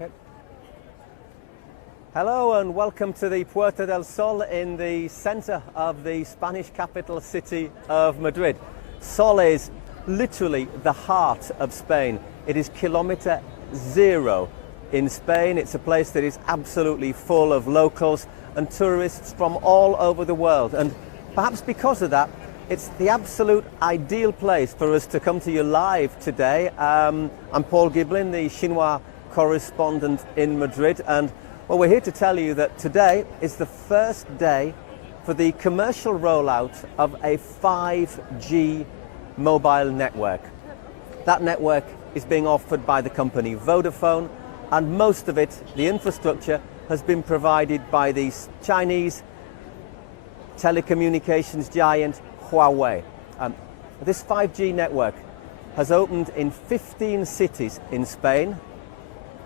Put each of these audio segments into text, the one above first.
Okay. Hello and welcome to the Puerta del Sol in the center of the Spanish capital city of Madrid. Sol is literally the heart of Spain. It is kilometer zero in Spain. It's a place that is absolutely full of locals and tourists from all over the world. And perhaps because of that, it's the absolute ideal place for us to come to you live today. I'm Paul Giblin, the Xinhua correspondent in Madrid, and well, we're here to tell you that today is the first day for the commercial rollout of a 5G mobile network. That network is being offered by the company Vodafone, and most of it, the infrastructure, has been provided by the Chinese telecommunications giant Huawei. This 5G network has opened in 15 cities in Spain.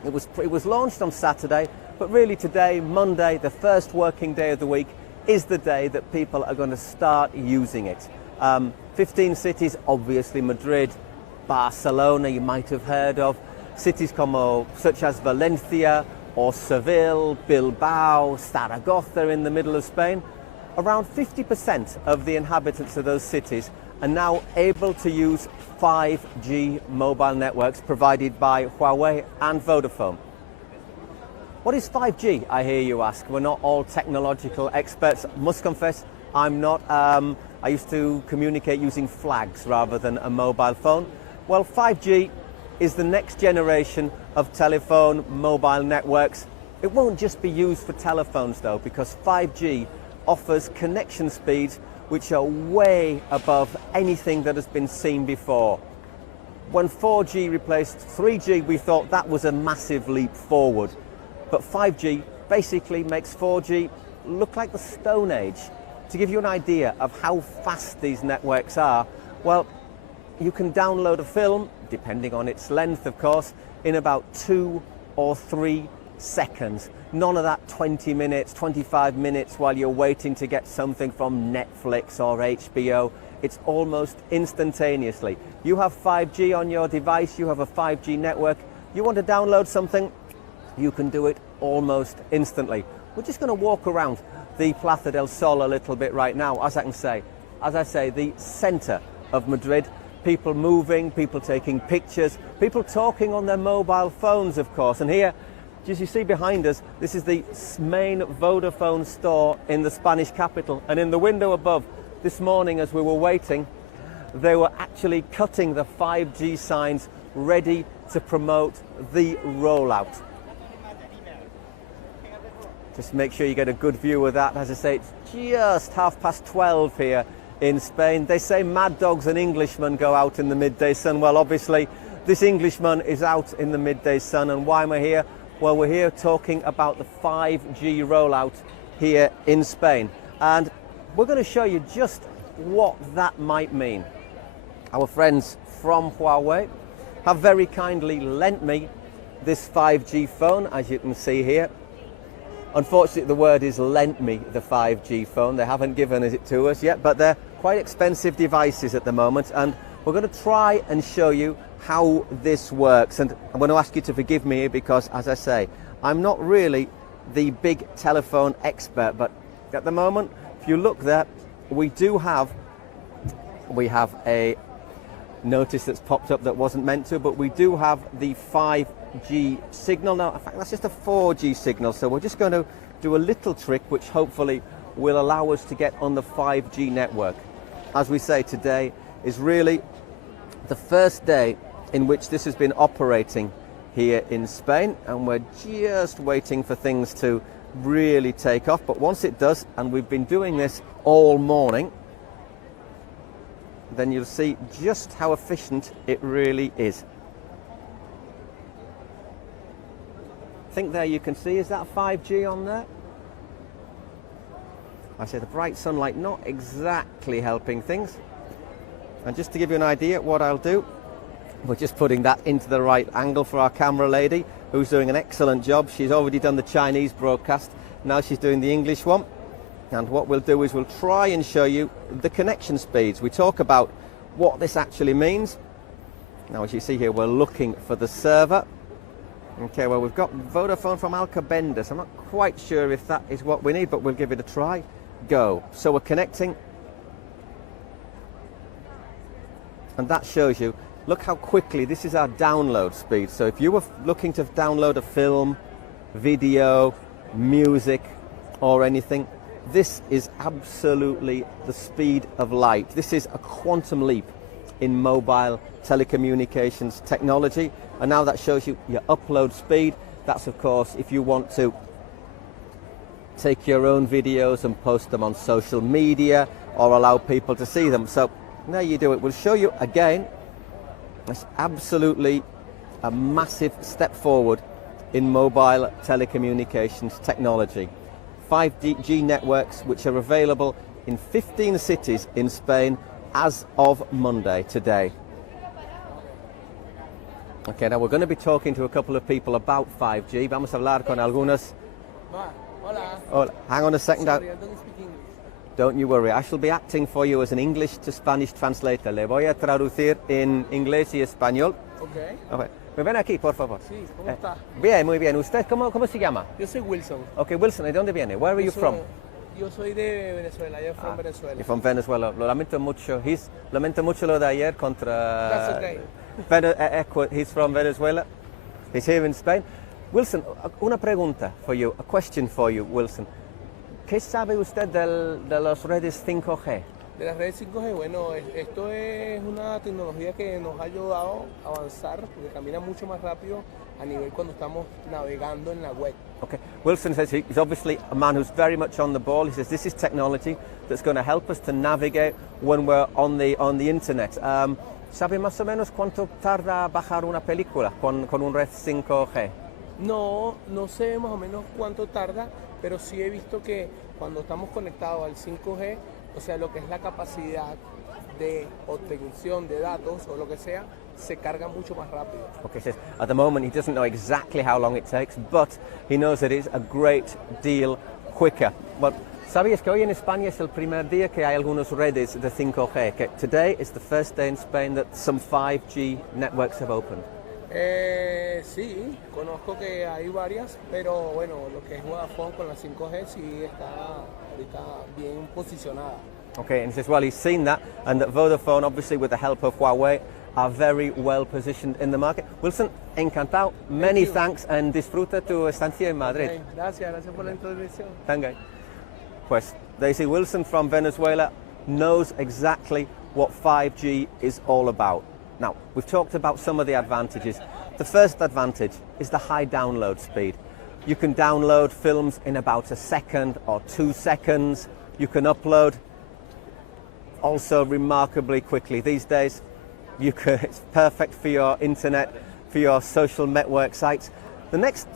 It was launched on Saturday, but really today, Monday, the first working day of the week, is the day that people are going to start using it. 15 cities, obviously Madrid, Barcelona, you might have heard of, cities such as Valencia or Seville, Bilbao, Zaragoza in the middle of Spain. Around 50% of the inhabitants of those cities are now able to use 5G mobile networks provided by Huawei and Vodafone. What is 5G, I hear you ask? We're not all technological experts. Must confess, I'm not. I used to communicate using flags rather than a mobile phone. Well, 5G is the next generation of telephone mobile networks. It won't just be used for telephones though, because 5G offers connection speeds which are way above anything that has been seen before. When 4G replaced 3G, we thought that was a massive leap forward. But 5G basically makes 4G look like the Stone Age. To give you an idea of how fast these networks are, well, you can download a film, depending on its length of course, in about 2 or 3 seconds. None of that 20 minutes, 25 minutes while you're waiting to get something from Netflix or HBO. It's almost instantaneously. You have 5G on your device, you have a 5G network, you want to download something, you can do it almost instantly. We're just going to walk around the Plaza del Sol a little bit right now. As I say, the center of Madrid. People moving, people taking pictures, people talking on their mobile phones, of course. And here, as you see behind us, this is the main Vodafone store in the Spanish capital. And in the window above, this morning as we were waiting, they were actually cutting the 5G signs ready to promote the rollout. Just make sure you get a good view of that. As I say, it's just 12:30 here in Spain. They say mad dogs and Englishmen go out in the midday sun. Well, obviously, this Englishman is out in the midday sun. And why am I here? Well, we're here talking about the 5G rollout here in Spain. And we're going to show you just what that might mean. Our friends from Huawei have very kindly lent me this 5G phone, as you can see here. Unfortunately, the word is lent me the 5G phone. They haven't given it to us yet, but they're quite expensive devices at the moment. And we're going to try and show you how this works. And I'm going to ask you to forgive me here because, as I say, I'm not really the big telephone expert. But at the moment, if you look there, we have a notice that's popped up that wasn't meant to, but we do have the 5G signal. Now, in fact, that's just a 4G signal. So we're just going to do a little trick which hopefully will allow us to get on the 5G network. As we say, today is really the first day in which this has been operating here in Spain, and we're just waiting for things to really take off. But once it does, and we've been doing this all morning, then you'll see just how efficient it really is. I think there you can see, is that 5G on there? I say the bright sunlight not exactly helping things. And just to give you an idea what I'll do, we're just putting that into the right angle for our camera lady, who's doing an excellent job. She's already done the Chinese broadcast, now she's doing the English one. And what we'll do is we'll try and show you the connection speeds. We talk about what this actually means. Now, as you see here, we're looking for the server. Okay, well, we've got Vodafone from Alcobendas. I'm not quite sure if that is what we need, but we'll give it a try. Go. So we're connecting. And that shows you, look how quickly, this is our download speed. So if you were looking to download a film, video, music, or anything, this is absolutely the speed of light. This is a quantum leap in mobile telecommunications technology. And now that shows you your upload speed. That's, of course, if you want to take your own videos and post them on social media or allow people to see them. So now you do it. We'll show you again. It's absolutely a massive step forward in mobile telecommunications technology. 5G networks which are available in 15 cities in Spain as of Monday, today. Okay, now we're going to be talking to a couple of people about 5G. Vamos a hablar con algunos. Hola. Oh, hang on a second. Sorry, I don't speak English. Don't you worry. I shall be acting for you as an English to Spanish translator. Le voy a traducir en inglés y español. Okay. Okay. Me ven aquí, por favor. Sí, ¿cómo está? Bien, muy bien. ¿Usted cómo se llama? Yo soy Wilson. Okay, Wilson, ¿de dónde viene? Where are you from? Yo soy de Venezuela, yo from Venezuela. You're from Venezuela. Lo lamento mucho. Lamento mucho lo de ayer contra... That's okay. He's from Venezuela. He's here in Spain. Wilson, una pregunta for you, a question for you, Wilson. ¿Qué sabe usted de las redes 5G? De las redes 5G, bueno, esto es una tecnología que nos ha ayudado a avanzar, porque camina mucho más rápido a nivel cuando estamos navegando en la web. Okay. Wilson says he's obviously a man who's very much on the ball. He says this is technology that's going to help us to navigate when we're on the internet. ¿Sabe más o menos cuánto tarda bajar una película con un red 5G? No sé más o menos cuánto tarda, pero sí he visto que cuando estamos conectados al 5G, o sea, lo que es la capacidad de obtención de datos o lo que sea, se carga mucho más rápido. Okay, says at the moment he doesn't know exactly how long it takes, but he knows that it's a great deal quicker. Well, ¿sabías que hoy en España es el primer día que hay algunas redes de 5G? Que today is the first day in Spain that some 5G networks have opened. Sí, conozco que hay varias, pero bueno, lo que es Vodafone con la 5G sí está ahorita bien posicionada. Okay, and he says, well, he's seen that, and that Vodafone, obviously with the help of Huawei, are very well positioned in the market. Wilson, encantado, many thanks, and disfruta tu estancia en Madrid. Okay, gracias por la introducción. Thank you. Pues, Daisy Wilson from Venezuela knows exactly what 5G is all about. Now, we've talked about some of the advantages. The first advantage is the high download speed. You can download films in about a second or 2 seconds. You can upload also remarkably quickly. These days, it's perfect for your internet, for your social network sites. The next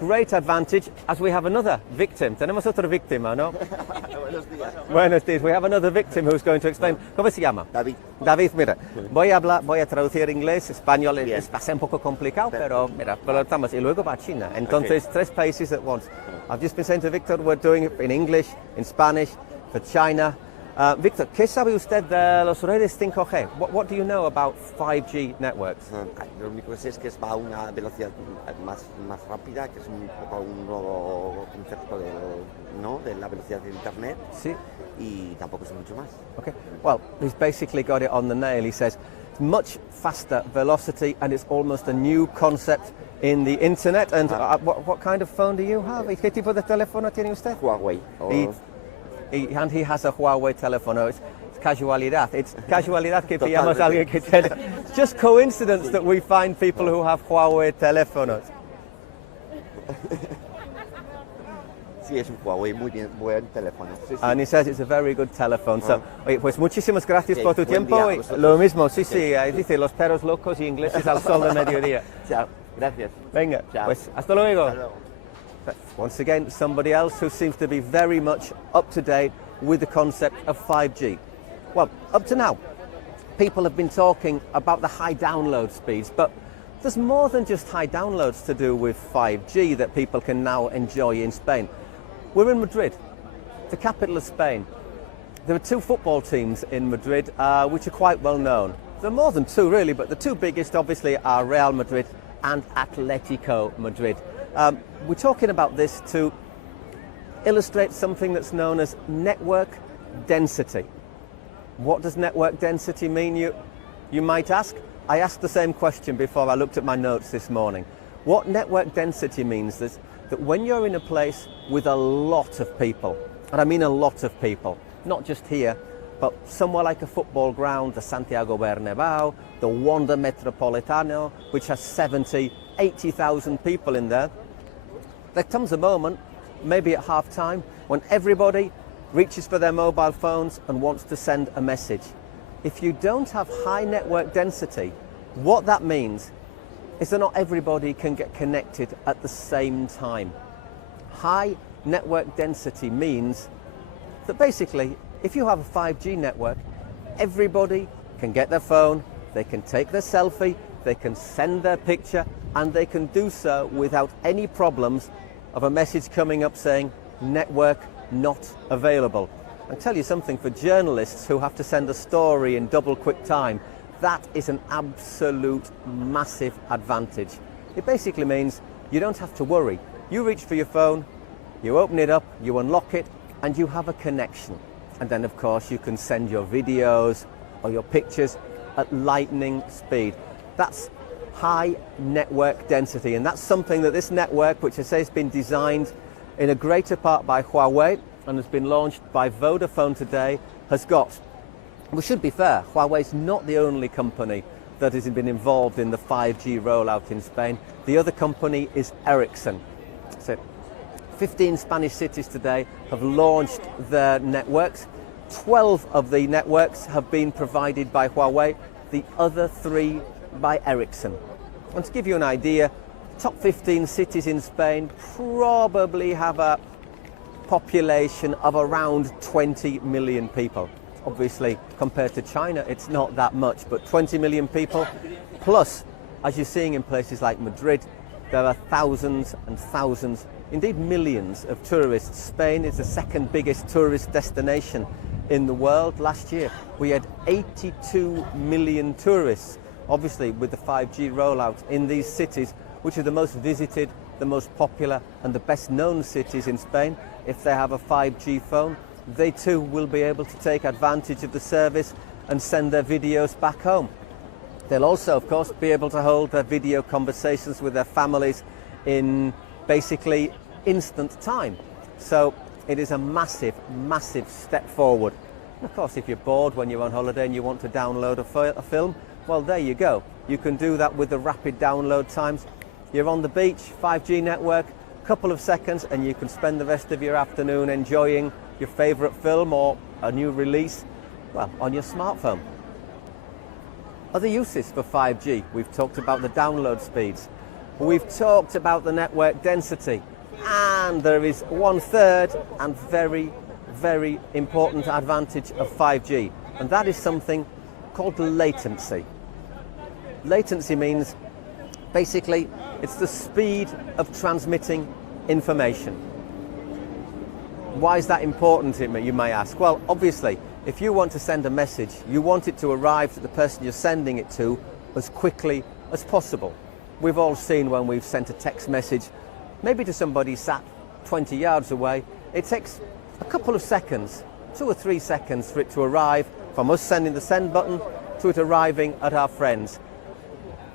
great advantage, as we have another victim. Tenemos otra víctima, ¿no? Buenos días. Buenos días. We have another victim who's going to explain. ¿Cómo se llama? David. David, mira, voy a traducir inglés, español, va a ser un poco complicado, pero mira, lo estamos. Y luego va a China. Entonces, Okay. 3 países at once. I've just been saying to Victor, we're doing it in English, in Spanish, for China. Victor, ¿qué sabe usted de los redes 5G? What do you know about 5G networks? Lo único que sé es que va a una velocidad más rápida, que es un poco un nuevo concepto de la velocidad de Internet. Sí. Y tampoco sé mucho más. Okay. Well, he's basically got it on the nail. He says much faster velocity, and it's almost a new concept in the internet. And what kind of phone do you have? ¿Qué tipo de teléfono tiene usted? Huawei. And he has a Huawei teléfono. It's casualidad. It's casualidad que pillamos a alguien que tiene. It's just coincidence that we find people who have Huawei teléfonos. Sí, es un Huawei muy buen teléfono. Sí, sí. And he says it's a very good telephone. So, oye, pues muchísimas gracias por tu buen tiempo. día a Y vosotros. lo mismo, sí, dice los perros locos y ingleses al sol de mediodía. Chao, gracias. Venga, Chao. pues hasta luego. Hasta luego. Once again, somebody else who seems to be very much up to date with the concept of 5G. Well, up to now, people have been talking about the high download speeds, but there's more than just high downloads to do with 5G that people can now enjoy in Spain. We're in Madrid, the capital of Spain. There are 2 football teams in Madrid which are quite well known. There are more than 2 really, but the 2 biggest obviously are Real Madrid and Atletico Madrid. We're talking about this to illustrate something that's known as network density. What does network density mean, you might ask? I asked the same question before I looked at my notes this morning. What network density means is that when you're in a place with a lot of people, and I mean a lot of people, not just here, but somewhere like a football ground, the Santiago Bernabéu, the Wanda Metropolitano, which has 70, 80,000 people in there, there comes a moment, maybe at half time, when everybody reaches for their mobile phones and wants to send a message. If you don't have high network density, what that means is that not everybody can get connected at the same time. High network density means that basically, if you have a 5G network, everybody can get their phone, they can take their selfie, they can send their picture, and they can do so without any problems of a message coming up saying, network not available. I'll tell you something, for journalists who have to send a story in double quick time, that is an absolute massive advantage. It basically means you don't have to worry. You reach for your phone, you open it up, you unlock it, and you have a connection. And then, of course, you can send your videos or your pictures at lightning speed. That's high network density, and that's something that this network, which I say has been designed in a greater part by Huawei and has been launched by Vodafone today, has got. We should be fair, Huawei's not the only company that has been involved in the 5G rollout in Spain. The other company is Ericsson. So 15 Spanish cities today have launched their networks. 12 of the networks have been provided by Huawei, the other 3 by Ericsson. And to give you an idea, top 15 cities in Spain probably have a population of around 20 million people. Obviously, compared to China, it's not that much, but 20 million people. Plus, as you're seeing in places like Madrid, there are thousands and thousands, indeed millions of tourists. Spain is the second biggest tourist destination in the world. Last year, we had 82 million tourists, obviously with the 5G rollout in these cities, which are the most visited, the most popular, and the best known cities in Spain. If they have a 5G phone, they too will be able to take advantage of the service and send their videos back home. They'll also, of course, be able to hold their video conversations with their families in basically instant time. So it is a massive, massive step forward. And of course, if you're bored when you're on holiday and you want to download a film, well, there you go. You can do that with the rapid download times. You're on the beach, 5G network, couple of seconds, and you can spend the rest of your afternoon enjoying your favorite film or a new release, well, on your smartphone. Other uses for 5G. We've talked about the download speeds. We've talked about the network density. And there is one third and very, very important advantage of 5G. And that is something called latency. Latency means basically it's the speed of transmitting information. Why is that important, you may ask? Well, obviously, if you want to send a message, you want it to arrive to the person you're sending it to as quickly as possible. We've all seen when we've sent a text message, maybe to somebody sat 20 yards away, it takes a couple of seconds, 2 or 3 seconds for it to arrive, from us sending the send button to it arriving at our friends.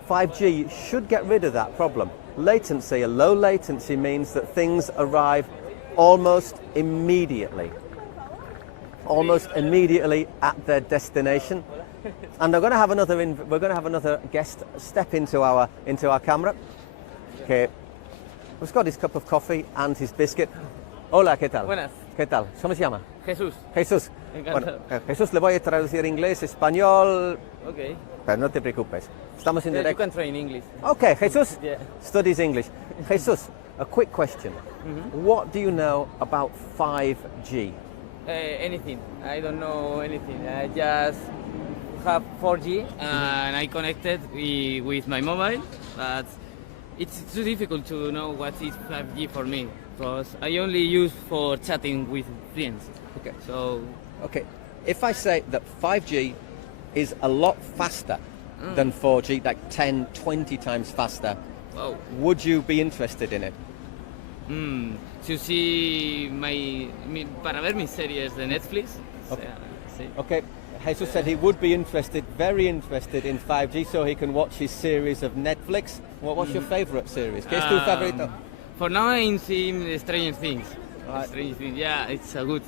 5G should get rid of that problem. Latency, a low latency, means that things arrive almost immediately at their destination. And we're going to have another guest step into our camera. Okay, he's got his cup of coffee and his biscuit. Hola, ¿qué tal? Buenas. ¿Qué tal? ¿Cómo se llama? Jesús. Jesús. Encantado. Bueno, Jesús, le voy a traducir inglés, español, Okay. pero no te preocupes. Estamos en You directo. can train English. Okay, Jesús Yeah. studies English. Jesús, a quick question. What do you know about 5G? Anything. I don't know anything. I just have 4G and I connected with my mobile, but it's too difficult to know what is 5G for me because I only use for chatting with friends. Okay. So Okay, if I say that 5G is a lot faster than 4G, like 10, 20 times faster, Wow. Would you be interested in it? To see para ver mis series de Netflix. O Okay. sea, sí. Okay, Jesus said he would be interested, very interested in 5G, so he can watch his series of Netflix. What's your favorite series? ¿Qué es tu favorito? For now, I'm seeing Stranger Things. Right. Stranger Things, yeah, it's a good.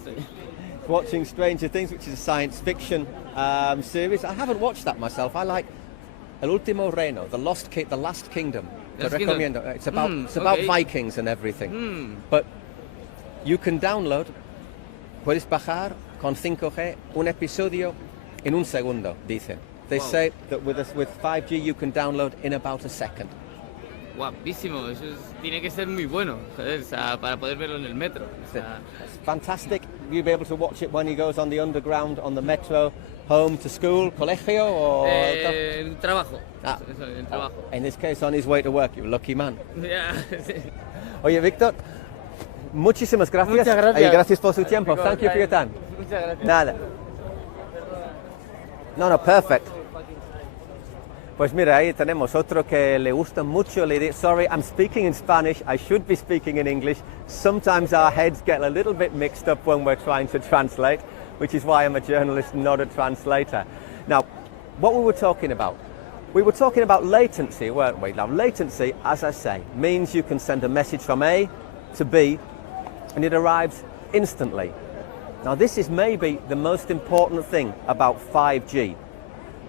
Watching Stranger Things, which is a science fiction series. I haven't watched that myself. I like El Último Reino, the Last Kingdom. Te Last Kingdom. recomiendo. It's about Okay. Vikings and everything. But you can download, puedes bajar con 5G un episodio en un segundo, dicen. They Wow. say that with 5G you can download in about a second. Guapísimo, tiene que ser muy bueno, joder, o sea, para poder verlo en el metro. O sea, It's fantastic. You'll be able to watch it when he goes on the underground, on the metro, home to school, colegio, or el trabajo. Ah. Eso, el trabajo. in this case on his way to work. You're a lucky man. Ya, sí. Oye, Víctor, muchísimas gracias. Muchas gracias. Y gracias por su tiempo. Thank you for your time. Muchas gracias. Nada. No, perfect. Pues mira, ahí tenemos otro que le gusta mucho. Sorry, I'm speaking in Spanish. I should be speaking in English. Sometimes our heads get a little bit mixed up when we're trying to translate, which is why I'm a journalist, not a translator. Now, what we were talking about latency, weren't we? Now, latency, as I say, means you can send a message from A to B and it arrives instantly. Now, this is maybe the most important thing about 5G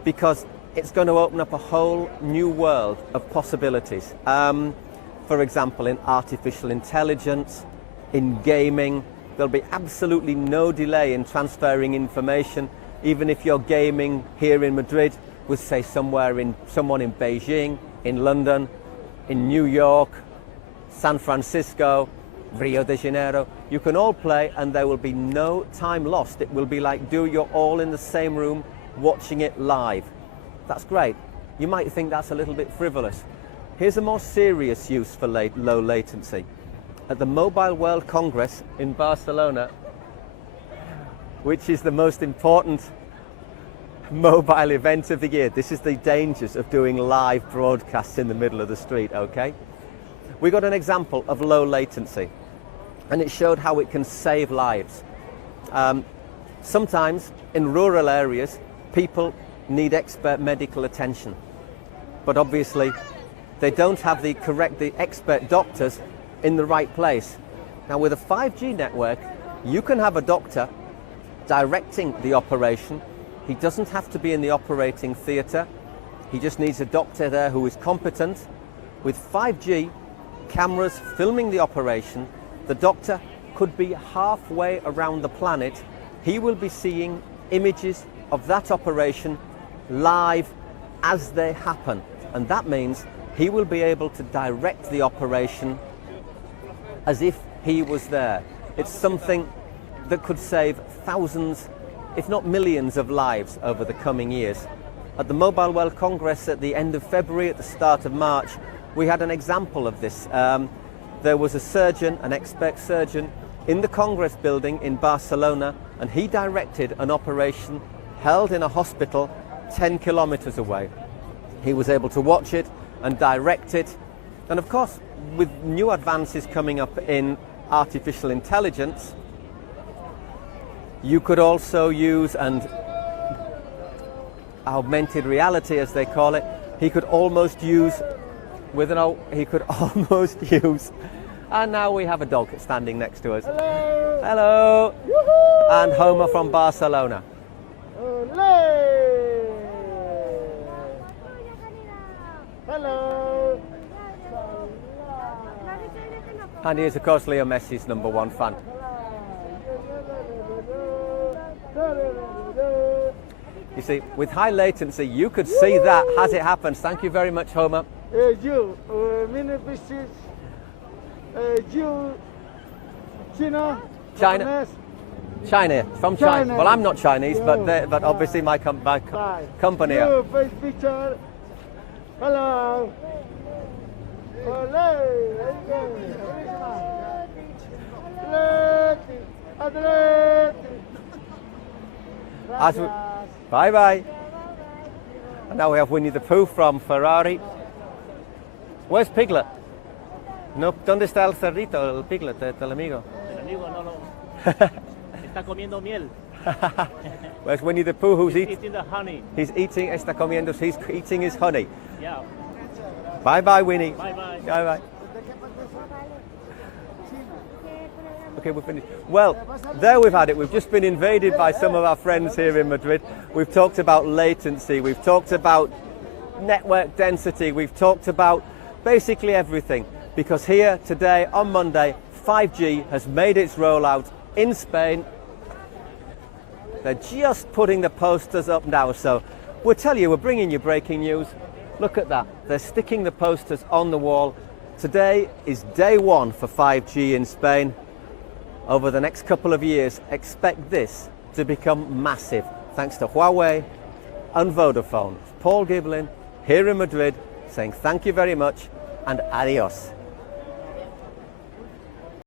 because it's going to open up a whole new world of possibilities. For example, in artificial intelligence, in gaming, there'll be absolutely no delay in transferring information, even if you're gaming here in Madrid with, say, someone in Beijing, in London, in New York, San Francisco, Rio de Janeiro. You can all play and there will be no time lost. It will be like you're all in the same room watching it live. That's great. You might think that's a little bit frivolous. Here's a more serious use for low latency. At the Mobile World Congress in Barcelona, which is the most important mobile event of the year. This is the dangers of doing live broadcasts in the middle of the street, okay? We got an example of low latency and it showed how it can save lives. Sometimes in rural areas, people need expert medical attention, but obviously they don't have the expert doctors in the right place. Now with a 5G network, you can have a doctor directing the operation. He doesn't have to be in the operating theatre. He just needs a doctor there who is competent. With 5G, cameras filming the operation, the doctor could be halfway around the planet. He will be seeing images of that operation live as they happen, and that means he will be able to direct the operation as if he was there. It's something that could save thousands, if not millions, of lives over the coming years. At the Mobile World Congress at the end of February, at the start of March, we had an example of this. There was a surgeon, an expert surgeon, in the Congress building in Barcelona, and he directed an operation held in a hospital 10 kilometers away. He was able to watch it and direct it. And of course, with new advances coming up in artificial intelligence, you could also use augmented reality, as they call it. He could almost use and now we have a dog standing next to us. Hello. Hello. Woohoo. And Homer from Barcelona. Olé. Hello. And he is, of course, Leo Messi's #1 fan. You see, with high latency, you could see that as it happens. Thank you very much, Homer. You, many pieces. You, China. China. Japanese. China, from China. China. Well, I'm not Chinese, No. but obviously my Bye. company. You, face picture. Hello. Olé. As we, bye. And now we have Winnie the Pooh from Ferrari. Where's Piglet? No, ¿dónde está el cerdito, el Piglet, el amigo? El amigo no lo está comiendo miel. Where's Winnie the Pooh? Who's He's eating? eating the honey. He's eating. Está comiendo. He's eating his honey. Yeah. Bye bye, Winnie. Bye bye. Bye bye. Okay, we're finished. Well, there we've had it. We've just been invaded by some of our friends here in Madrid. We've talked about latency. We've talked about network density. We've talked about basically everything. Because here today, on Monday, 5G has made its rollout in Spain. They're just putting the posters up now. So we'll tell you, we're bringing you breaking news. Look at that. They're sticking the posters on the wall. Today is day one for 5G in Spain. Over the next couple of years, expect this to become massive, thanks to Huawei and Vodafone. Paul Giblin here in Madrid saying thank you very much and adios.